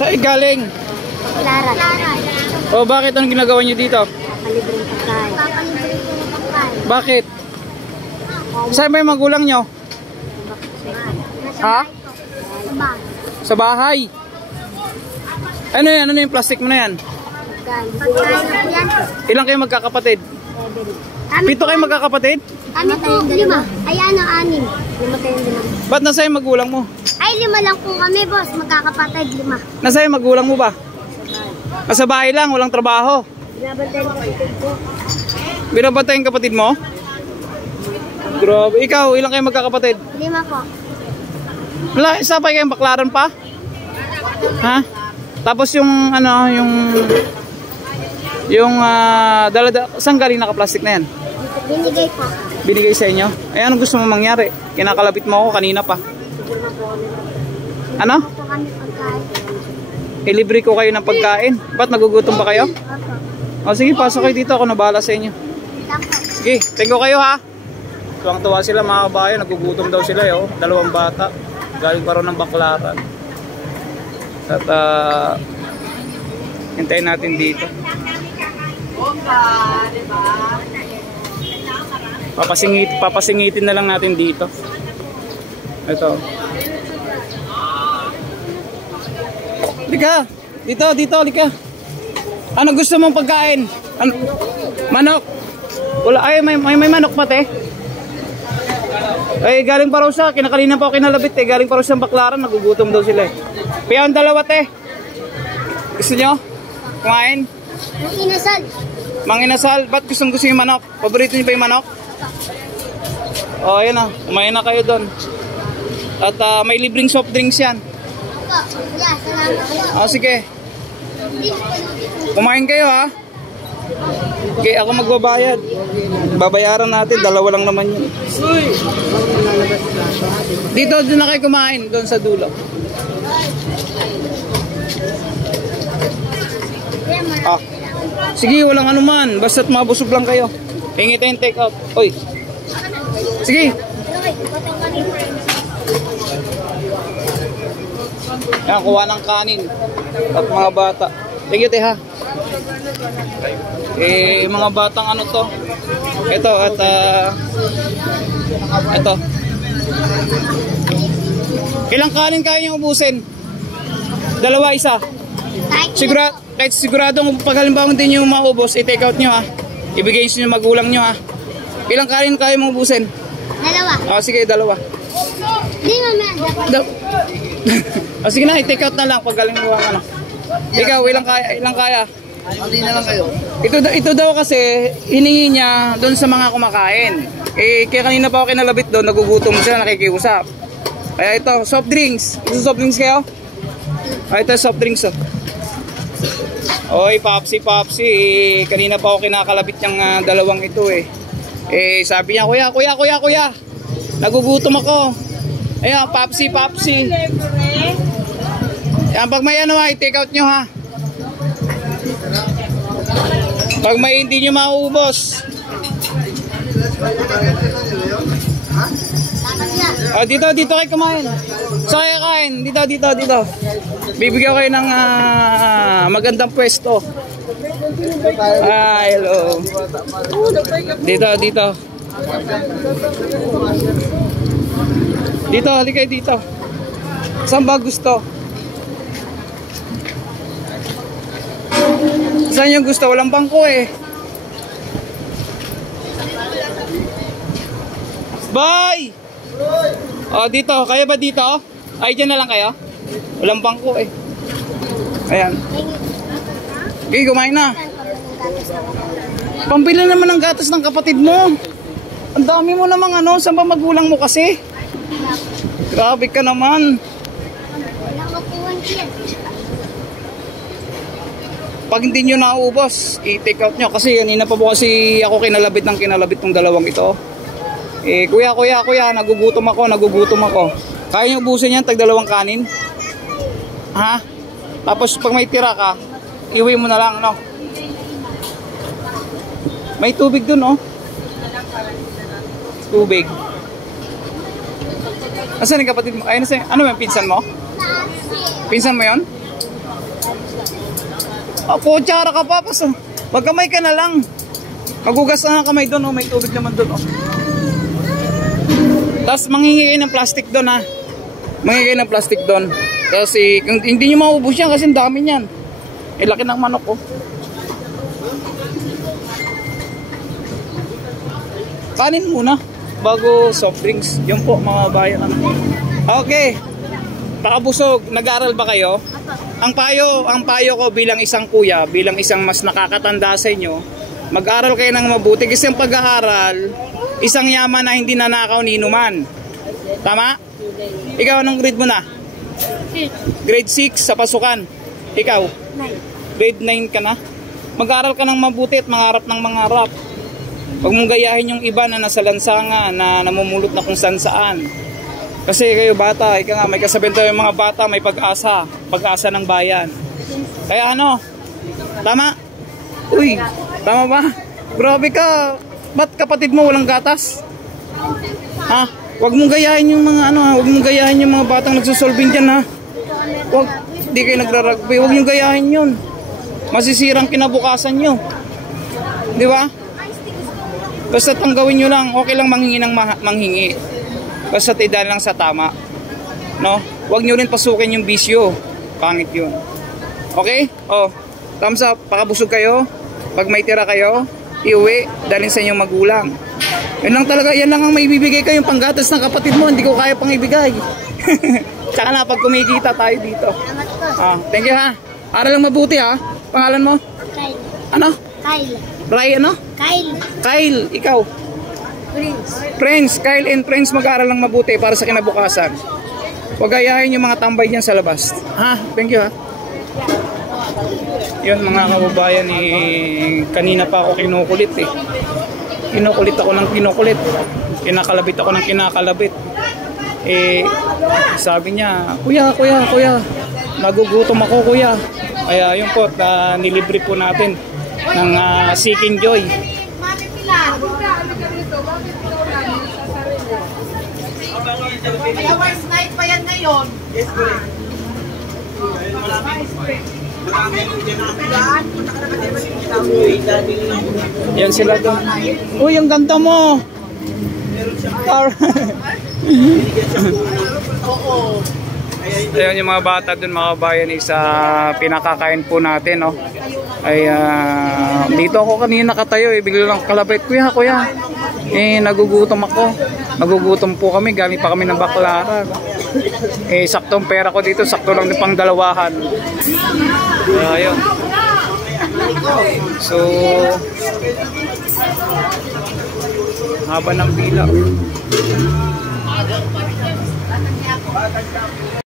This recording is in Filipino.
Saan galing? Clara. O bakit anong ginagawa niyo dito? Papalibreng pagkain. Bakit? Saan ba yung magulang nyo? Ha? Sa bahay. Ano yan? Ano yung plastic mo na yan? Ilang kayo magkakapatid? 7 kayo magkakapatid? Kami po, 5. Ay ano, 6. 5 kayong din. Ba't nasa yung magulang mo? Ay, 5 lang po kami, boss. Magkakapatid, 5. Nasa yung magulang mo ba? Nasa bahay lang, walang trabaho. Binabantayan ko kapatid po. Binabantayan kapatid mo? Grabe. Ikaw, ilang kayo magkakapatid? 5 po. Wala, isa pa kayong baklaran pa? Ha? Tapos yung ano, yung saan galing naka-plastic na yan? Binigay po. Binigay sa inyo? Ay, anong gusto mo mangyari? Kinakalapit mo ako kanina pa. Ano? Po kami pagkain. Ilibre ko kayo ng pagkain. Ba't nagugutom ba kayo? Opo. O sige, pasok kayo dito. Ako nabahala sa inyo. Lang po. Sige, tingko kayo ha. Tuwang-tuwa sila mga kabayan. Nagugutom daw sila yo. 2 bata. Galing pa rin ng baklaran. At hintayin natin dito. Papasingitin na lang natin dito. Ito. Lika. Dito, lika. Ano gusto mong pagkain? Ano? Manok. Wala, ay may manok pati. Ay galing pa raw siya, kinakalina pa ako kinalabit eh. Galing pa raw siya ng baklaran, nagugutom daw sila eh. Piyaw 2 te. Gusto nyo? Kumain? Ang inasal. Manginasal, ba't gusto yung manok? Paborito niyo ba yung manok? O, ayan na. Kumain na kayo doon. At may libreng soft drinks yan. Opo. Yeah, salamat. O, sige. Kumain kayo ha. Okay, ako magbabayad. Babayaran natin, 2 lang naman yun. Dito, doon na kayo kumain. Doon sa dulo. Ah. Sige, walang anuman. Basta't mabusog lang kayo. Hingi tayong take out. Oy. Sige. Yan, kuha ng kanin. At mga bata. Thank you, te ha. Eh, mga batang ano to. Ito, at ito. Ilang kanin kaya nyo ubusin? 2, 1. Kahit siguradong pag halimbawa hindi nyo maubos, i-take out nyo ha. Ibigay nyo magulang nyo ha. Ilang kanin kaya mo ubusin? 2. Sige, 2. Hindi mamaya. Sige na, i-take out na lang pag galing mo ano. Ikaw, ilang kaya? Hindi na lang kayo. Ito daw kasi hiningi niya doon sa mga kumakain. Eh, kaya kanina pa ako kinalabit doon, nagugutom sila, nakikiusap. Kaya ito, soft drinks. Gusto soft drinks kayo? Ay, ito soft drinks oh. Oy, Popsi. Eh, kanina pa ako kinakalabit yung 2 ito eh. Eh, sabi niya, kuya. Nagugutom ako. Ayan, Popsi. Yan, pag may ano ha, i-take out nyo ha. Pag may hindi nyo mauubos. Dito kayo kumain. Saan kayo kain? Dito. Bibigyan kayo ng magandang pwesto. Hello. Dito. Halika kayo dito. Saan ba gusto? Saan yung gusto? Walang bangko eh. Bye! Dito. Kaya ba dito? Ay, dyan na lang kayo? Walang bangko eh. Ayan. Okay, kumain na. Pambili naman ng gatas ng kapatid mo. Ang dami mo namang ano. Saan ba magulang mo kasi? Grabe ka naman. Pag hindi nyo nauubos, i-take out nyo. Kasi kanina pa po kasi ako kinalabit ng 2 ito. Eh, kuya, nagugutom ako. Kaya nyo ubusin yan, tag 2 kanin? Ha? Tapos pag may tira ka, iwi mo na lang, no? May tubig dun, oh. Tubig. Asan yung kapatid mo? Ay, ano yung pinsan mo? Pinsan mo yon? Kutsara ka pa. Magkamay ka na lang. Magugas na ng kamay doon. Oh. May tubig naman doon. Oh. Tapos manghingi kayo ng plastic doon ha. Manghingi kayo ng plastic doon. Kasi hindi nyo maubos yan kasi ang dami niyan. Laki ng manok ko. Kanin muna bago soft drinks. Yun po mga bayan. Okay. Pakabusog, nag-aaral ba kayo? Ang payo ko bilang isang kuya, bilang isang mas nakakatanda sa inyo, mag-aaral kayo ng mabuti kasi ang pag-aaral, isang yaman na hindi nanakaw ni inuman. Tama? Ikaw anong grade mo na? Grade 6 sa pasukan. Ikaw? 9. Grade 9 ka na? Mag-aaral ka ng mabuti at mangarap ng mangarap. Huwag mong gayahin yung iba na nasa lansangan, na namumulot na kung saan saan. Kasi kayo bata, ika nga, may kasabihan tayo yung mga bata, may pag-asa. Pag-asa ng bayan. Kaya ano? Tama? Uy, tama ba? Grabe ka. Ba't kapatid mo walang gatas? Ha? Huwag mong gayahin yung mga huwag mong gayahin yung mga batang nagsusolving dyan ha. Huwag, di kayo nagra-rugby. Huwag yung gayahin yun. Masisirang kinabukasan nyo. Di ba? Basta tanggawin nyo lang, okay lang manghingi ng manghingi. Basta tidal lang sa tama. No? Huwag nyo rin pasukin yung bisyo. Pangit yun. Okay? Oh, thumbs up. Pakabusog kayo. Pag may tira kayo, iuwi, dalhin sa inyong magulang. Yan lang talaga, yan lang ang maibibigay kayong panggatas ng kapatid mo. Hindi ko kaya pang ibigay. Tsaka na, pag kumikita tayo dito. Thank you ha. Aral lang mabuti ha. Pangalan mo? Kyle. Ano? Kyle. Ray ano? Kyle. Kyle, ikaw? Prince. Friends, Kyle and friends, mag-aaral lang mabuti para sa kinabukasan. Huwag gayahin yung mga tambay dyan sa labas. Ha? Thank you ha. Yun mga kababayan, kanina pa ako kinukulit eh. Kinukulit ako ng kinukulit. Kinakalabit ako ng kinakalabit. Sabi niya, kuya, nagugutom ako kuya. Kaya yun po, nilibre po natin ng Seeking Joy. Flowers night pa yan ngayon. Yes, correct. Yan sila doon. Uy, ang ganda mo. Ayan yung mga bata doon mga bayan sa pinakakain po natin. No? Ay dito ako kanina nakatayo bigla lang kalabit. Kuya. Nagugutom ako. Nagugutom po kami. Galing pa kami ng Baclaran. Saktong pera ko dito. Sakto lang din pang dalawahan. Ayun. So, haba ng pila.